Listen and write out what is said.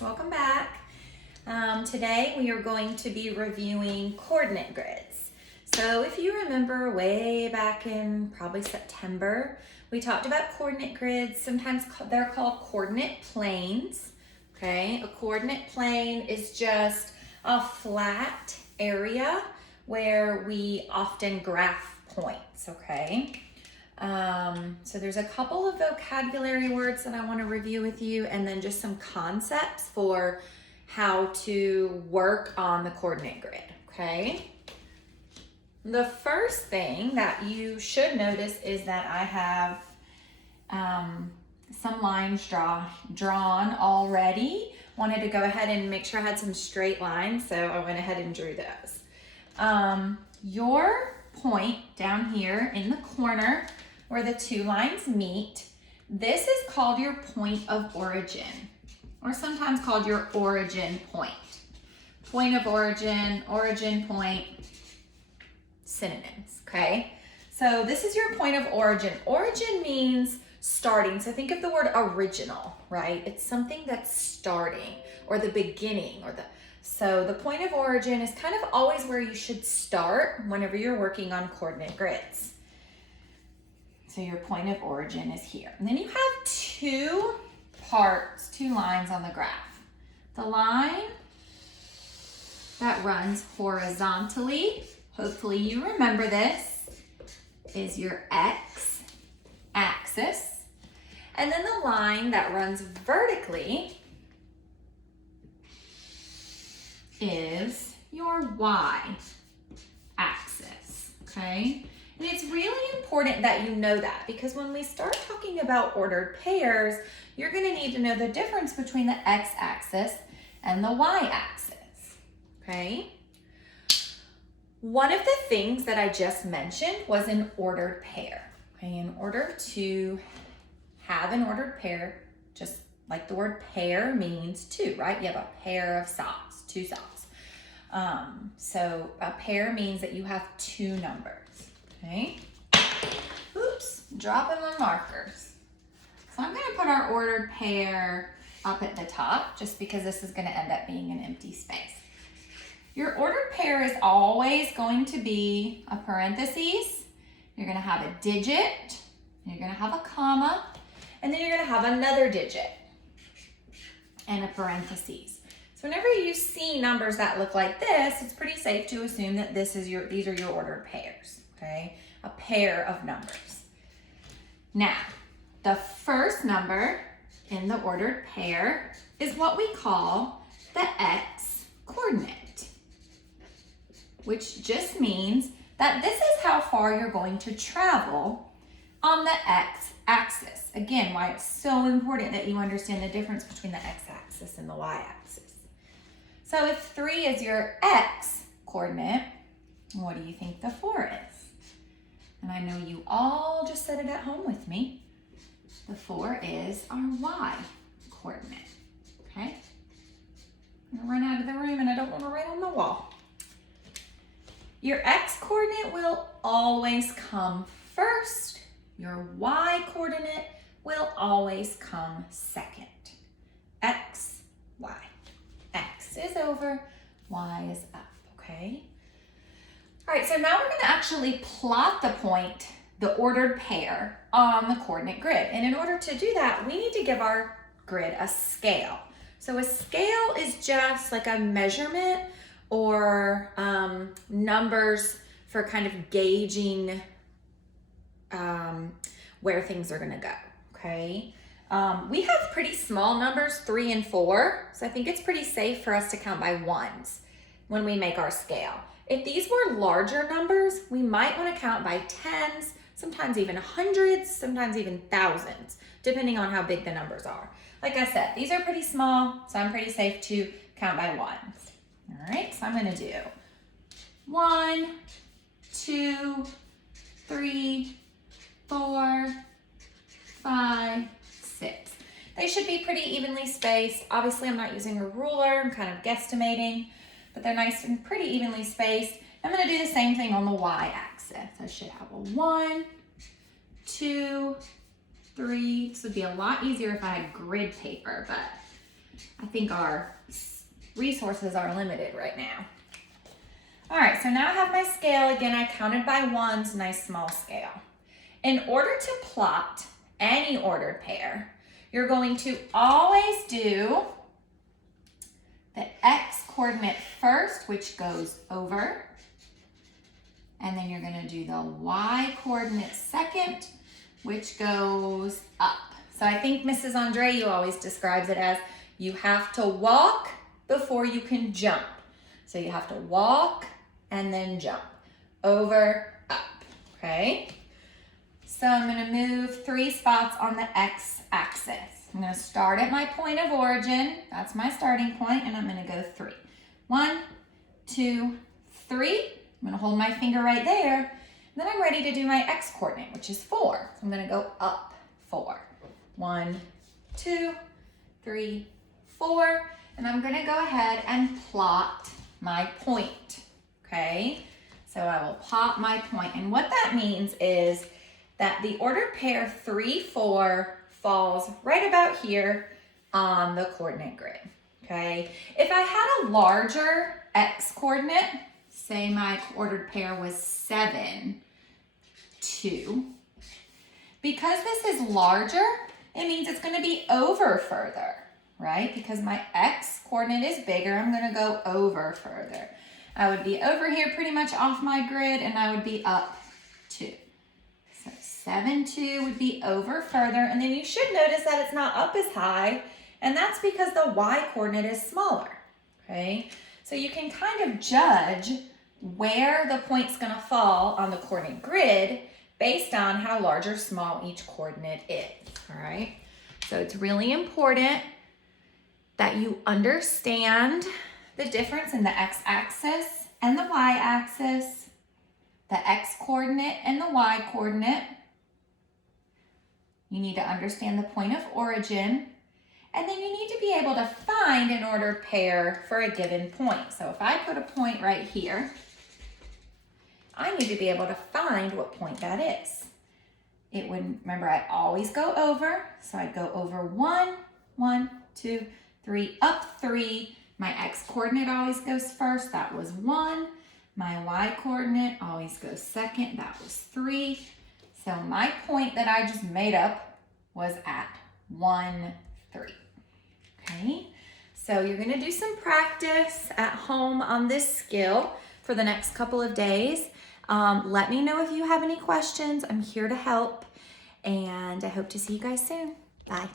welcome back. Today we are going to be reviewing coordinate grids. So if you remember way back in probably September, we talked about coordinate grids. Sometimes they're called coordinate planes. Okay, a coordinate plane is just a flat area where we often graph points, okay? So there's a couple of vocabulary words that I want to review with you, and then just some concepts for how to work on the coordinate grid, okay? The first thing that you should notice is that I have some lines drawn already. Wanted to go ahead and make sure I had some straight lines, so I went ahead and drew those. Your point down here in the corner where the two lines meet, this is called your point of origin, or sometimes called your origin point. Point of origin, origin point, synonyms, okay? So this is your point of origin. Origin means starting. So think of the word original, right? It's something that's starting, or the beginning, so the point of origin is kind of always where you should start whenever you're working on coordinate grids. So your point of origin is here. And then you have two lines on the graph. The line that runs horizontally, hopefully you remember this, is your x-axis. And then the line that runs vertically is your y-axis, okay? And it's really important that you know that, because when we start talking about ordered pairs, you're going to need to know the difference between the x-axis and the y-axis, okay? One of the things that I just mentioned was an ordered pair, okay? In order to have an ordered pair, just like the word pair means two, right? You have a pair of socks, two socks. So a pair means that you have two numbers. Okay. Oops, dropping my markers. So I'm going to put our ordered pair up at the top, just because this is going to end up being an empty space. Your ordered pair is always going to be a parentheses. You're going to have a digit, you're going to have a comma, and then you're going to have another digit and a parentheses. So whenever you see numbers that look like this, it's pretty safe to assume that these are your ordered pairs. Okay, a pair of numbers. Now, the first number in the ordered pair is what we call the x coordinate, which just means that this is how far you're going to travel on the x-axis. Again, why it's so important that you understand the difference between the x-axis and the y-axis. So if 3 is your x coordinate, what do you think the 4 is? And I know you all just said it at home with me. The 4 is our y coordinate, okay? I'm gonna run out of the room and I don't want to write on the wall. Your x coordinate will always come first. Your y coordinate will always come second. X, y. X is over, y is up, okay? All right, so now we're going to actually plot the point, the ordered pair, on the coordinate grid. And in order to do that, we need to give our grid a scale. So a scale is just like a measurement or numbers for kind of gauging where things are going to go, okay? We have pretty small numbers, 3 and 4, so I think it's pretty safe for us to count by ones when we make our scale. If these were larger numbers, we might want to count by tens, sometimes even hundreds, sometimes even thousands, depending on how big the numbers are. Like I said, these are pretty small, so I'm pretty safe to count by ones. All right, so I'm going to do 1, 2, 3, 4, 5, 6. They should be pretty evenly spaced. Obviously, I'm not using a ruler. I'm kind of guesstimating, but they're nice and pretty evenly spaced. I'm going to do the same thing on the y-axis. I should have a 1, 2, 3. This would be a lot easier if I had grid paper, but I think our resources are limited right now. All right, so now I have my scale. Again, I counted by ones, nice small scale. In order to plot any ordered pair, you're going to always do the x coordinate first, which goes over. And then you're gonna do the y coordinate second, which goes up. So I think Mrs. Andre, always describes it as you have to walk before you can jump. So you have to walk and then jump, over, up, okay? So I'm gonna move 3 spots on the x-axis. I'm gonna start at my point of origin, that's my starting point, and I'm gonna go 3. 1, 2, 3. I'm gonna hold my finger right there, and then I'm ready to do my x-coordinate, which is 4. So I'm gonna go up 4. 1, 2, 3, 4, and I'm gonna go ahead and plot my point, okay? So I will plot my point, and what that means is that the ordered pair 3, 4 falls right about here on the coordinate grid, okay? If I had a larger x coordinate, say my ordered pair was 7, 2, because this is larger, it means it's gonna be over further, right? Because my x coordinate is bigger, I'm gonna go over further. I would be over here pretty much off my grid, and I would be up 2. So 7, 2 would be over further, and then you should notice that it's not up as high, and that's because the y coordinate is smaller, okay? So you can kind of judge where the point's gonna fall on the coordinate grid based on how large or small each coordinate is, all right? So it's really important that you understand the difference in the x-axis and the y-axis, the x-coordinate and the y-coordinate. You need to understand the point of origin, and then you need to be able to find an ordered pair for a given point. So if I put a point right here, I need to be able to find what point that is. It would, remember, I always go over, so I'd go over 1, 1, 2, 3, up 3. My x-coordinate always goes first, that was 1. My y-coordinate always goes second, that was 3. So my point that I just made up was at 1, 3. Okay, so you're gonna do some practice at home on this skill for the next couple of days. Let me know if you have any questions. I'm here to help, and I hope to see you guys soon. Bye.